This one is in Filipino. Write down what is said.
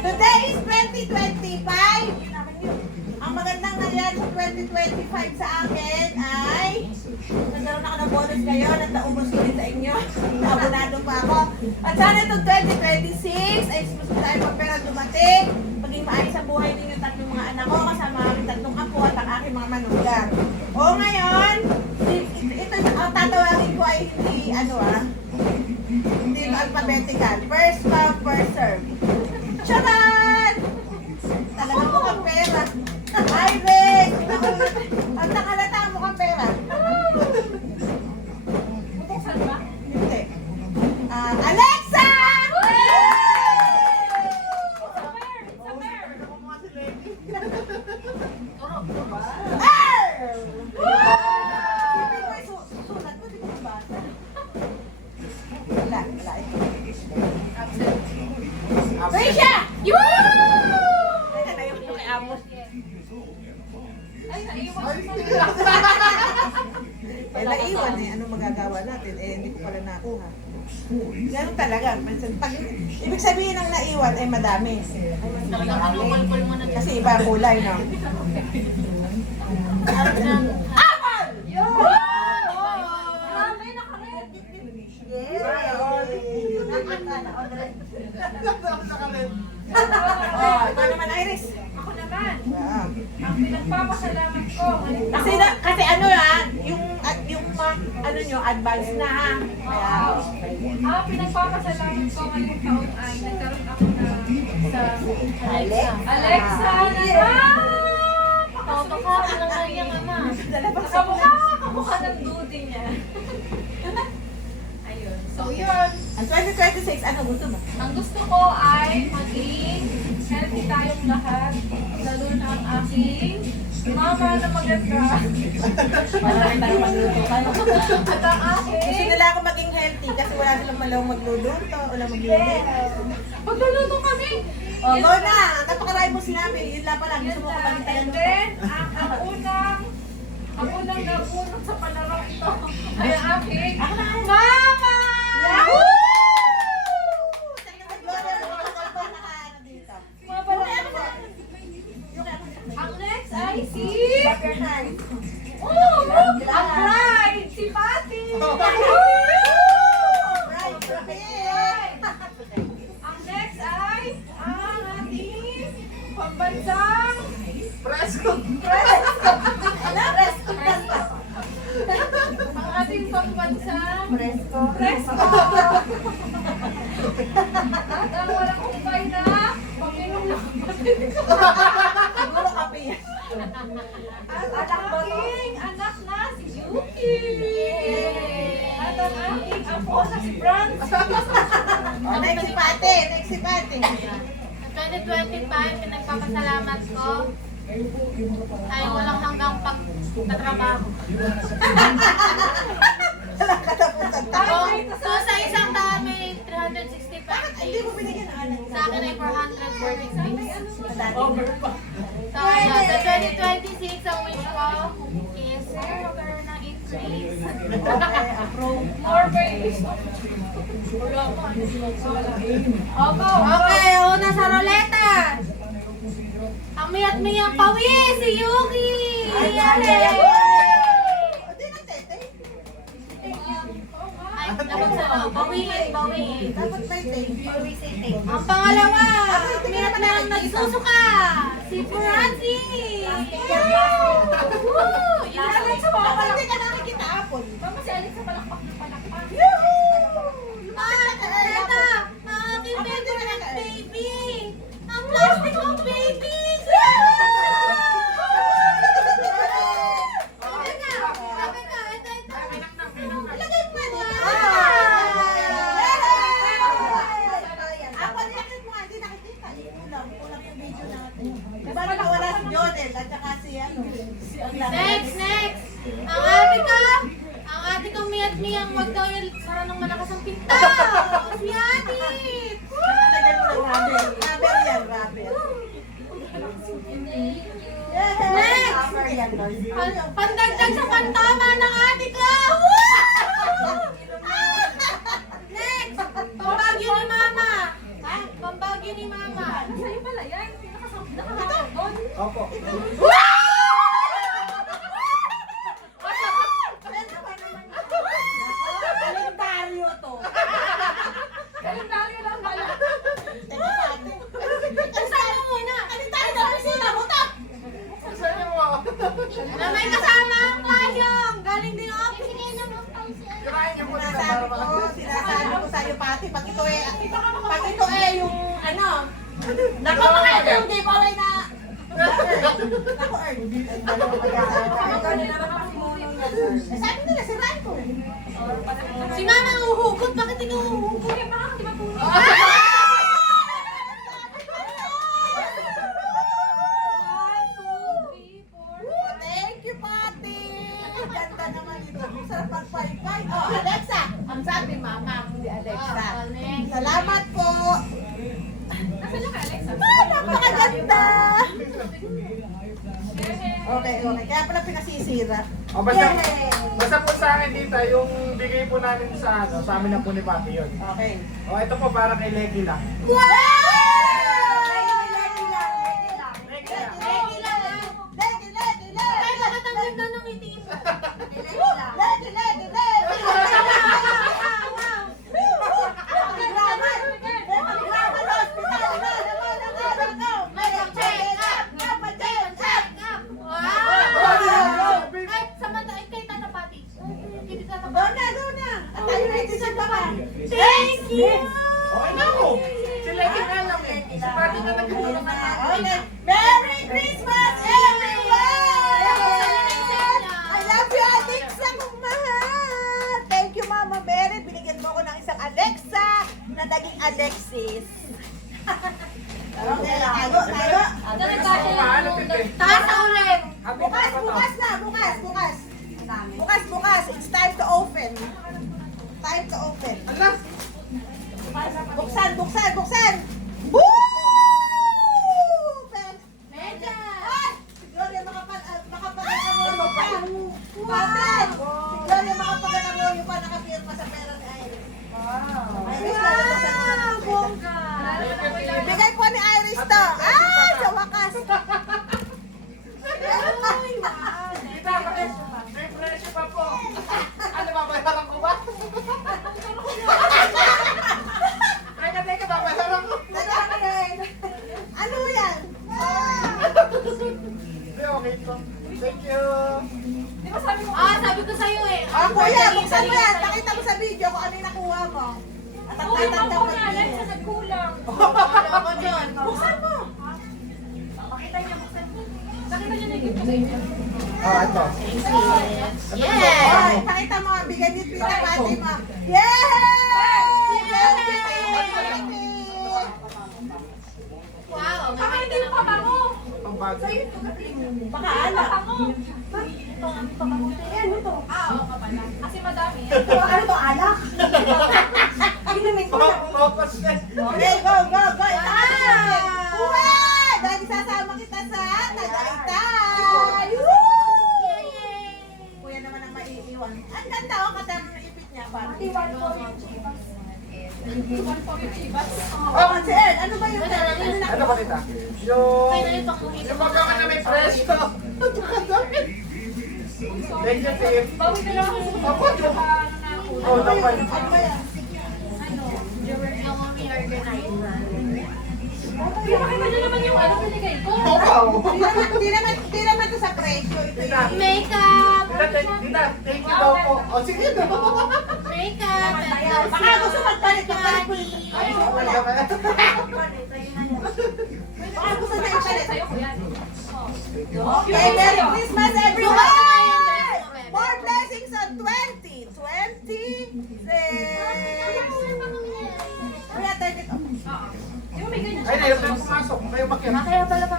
Today is 2025. Ang magandang nangyari sa 2025 sa akin ay nagkaroon ako ng bonus ngayon at naubos ko rin sa inyo. Abonado pa ako. At sana itong 2026 ay susunod tayo pagpera dumating. Maging maayos ang buhay ninyo tatlong mga anak ko kasama ang tatlong apo at ang aking mga manugang. O ngayon, ito ang tatawagin ko ay hindi alphabetical. First come, first serve. Charan! Talagang mukhang pera. Ay, Rick! Ang nakalata mukhang pera. Bubuksan ba? Hindi. Alexa! Sulat mo, di ko mabasa. Wala. Risha! Ay, naiwan ko. Naiwan eh. Ano magagawa natin? Hindi ko pala nakuha. Ganun talaga. Ibig sabihin ng naiwan ay madami. Kinupulpul mo na. Kasi iba ang kulay, no? Apple! Grabe, nakaret. Ikaw naman, Iris. Ako naman. Yeah. Ang pinagpapasalamat ko. Kasi yung ano nyo, advance na ha. Kaya, Ang pinagpapasalamat ko ngayong taon ay nagkaroon ako sa Alexa na Kamukha ko ng kanyang ama. kamukha ng dude niya. Ayun. So yun, ang 2026, ano gusto mo? ang gusto ko ay maging healthy tayong lahat. Lalo na ang aking mama na maganda. Marami tayong magluluto. At ang Gusto aking nila ako maging healthy kasi wala silang malawang magluluto, wala magluluto. magluluto kami. Oh, go na! Napakarami mo sinabi. Yun lang pala. Gusto mo ko And pagtayan then, ang unang nabunot sa palarong ito ay ang aking mama! Yahoo! Ang next ay si... Oh, look! Ang bride! Si Patty! Ang next ay ang ating pambansang... Ang ating pambansang... Presko! At ang walang kumpay na Panginoon ng Siguro kape yan. At ang aking anak na si Yuki! At ang aking apo na si Franz! Oh, next si Pate. Next si Pate. Sa 2025, pinagpapasalamat ko ay walang hanggang pagtatrabaho. Wala katapusan tayo. So sa isang taon may 365 Hindi mo days. binigyan ng anak. Sa akin ay 440 days. Over pa. So ayun, sa 2026, ang wish ko is magkaroon ng increase. More babies! Opo! Okay, una sa roleta. Ang miyat-miyang pawi, si Yuki! Yay! Hindi na, tete. Ay, dapat sa bawiin, bawiin. Dapat may tete. Ang pangalawa, miyat-miyang nagsusuka, si Francie! Woo! Yun Alex, lang. sa mga Dapat hindi palakpak. ka nakikita apon. Mama, si Alex sa palakpak na palakpak. Teta, ang aking favorite baby! Ang plastic ng babies! Sabi ka, ito. Ilagay mo nga dito. Ako, nilakit mo nga, hindi nakikita. Kulang yung video natin. Diba nakawala si Jonel at saka si Next! Ang ate ko miyat-miyang magdoyal, sara ng malakas ang pinta! Si Adit! Nalagyan mo ng rubber. Rubber yan, rubber. Next! Pandagdag sa pantama ng ate ko! Woo! Next! Pambagyo ni Mama! Ha? Pambagyo ni ni Mama. Sa'yo pala yan. Nakahawak doon. Opo. Kalendaryo to. Kalendaryo lang pala. Teka pati. Kasama mo muna. Kalendaryo sa opisina mo to. Sa'yo mo. Na may kasama ang payong. Galing din office. Kirain niyo muna Sinasabi ko sa'yo pati, pag ito yung ano, naku mga ito yung giveaway na, naku earn. Sabi nila, sirain ko. Si Mama uhugot. Bakit ikaw uhugot? Kuya, baka di ba po? Thank you, Pati! Ganda naman ito. Ang sarap pag-5-5. Oh, Alexa! Ang sabi, Mama, hindi Alexa. Salamat po! Nasaan yung kay Alexa? Napakaganda! Okay. Kaya pala pinasisira. O, basta po sa akin dito, yung bigay po namin sa amin na po ni Pati yun. Okay. O, ito po para kay Leggy lang. Wow! Leggy lang. Ay, bakit ang ganda ng itim? Wow! Ay, samantala kay Tata Pati. Hindi Tata Pati. Thank you! Okay na po. Si Leggy na lang eh. Si Pati na nagtulong na. Okay. Merry Christmas, everyone! I love you, Alexa, kong mahal! Thank you, Mama Mary. Binigyan mo ako ng isang Alexa na naging Alexis. Okay, tago. Paano tindi? Taas na ulit. Happy Bukas. It's time to open. Ala! Buksan. Woo! Medya. Ay! Si Gloria makapag-amonyo pa. Paten! Si Gloria makapag-amonyo pa nakapirma sa pera ni Iris. Iris, lalabasan mo na. Bongga. Bigay po ni Iris to. Ay! Sa wakas. Kita, bakit? May presyo pa po. Ano, babayaran ko ba? Teka, babayaran ko. Ano yan? Hindi, okay po. Thank you. Di ba sabi mo? Sabi ko sa'yo eh. Ah, kuya, buksan mo yan. Nakita mo sa video kung ano yung nakuha mo. At ang Uy, tatanda mangko mo na Alexa, nagkulang. Ano ko dyan? Buksan mo. Nakita niya na yung gift ko sa inyo. Ito. Yes! Ay, pakita mo. Bigyan ni Tita Pati mo. Yay! Thank you, Pati. Wow, ang Baka ganda hindi yung pabango. Ang bago. Baka anak. Pabango. Oo ka pala. Kasi madami yan. Ano to, alak? Inumin ko na. Pangkopas na. Okay, go. Uwe! Dahil sasama kita sa Tagaytay. Woo! Kuya naman ang maiiwan. Ang ganda, kataro na ipit niya. Iwan ko yung chibas. One for your chibas. Oh, Sir, ano ba yung Ano ba kita? Yung magawa na may presyo. Thank you, Tim. Bawi ka lang ako sa Ako, yung... ano na ako. Oh, naman. Ano ba yan? Di ba kita niyo naman yung ano binigay ko? Wow. Di naman to sa presyo. Ito Tita, yung... Makeup! tita, thank you daw po. O, sige na. Makeup! Baka gusto magpalit ko yung... Ay, wala. Baka gusto na ipalit. Sa'yo ko yan. Okay, Merry Christmas, everyone! More blessings on 2026! Kuya, take it off. Oo. Di ba may ganyan Ay, siya? na, yung pumasok. Kayo makinig. Kaya pala ba?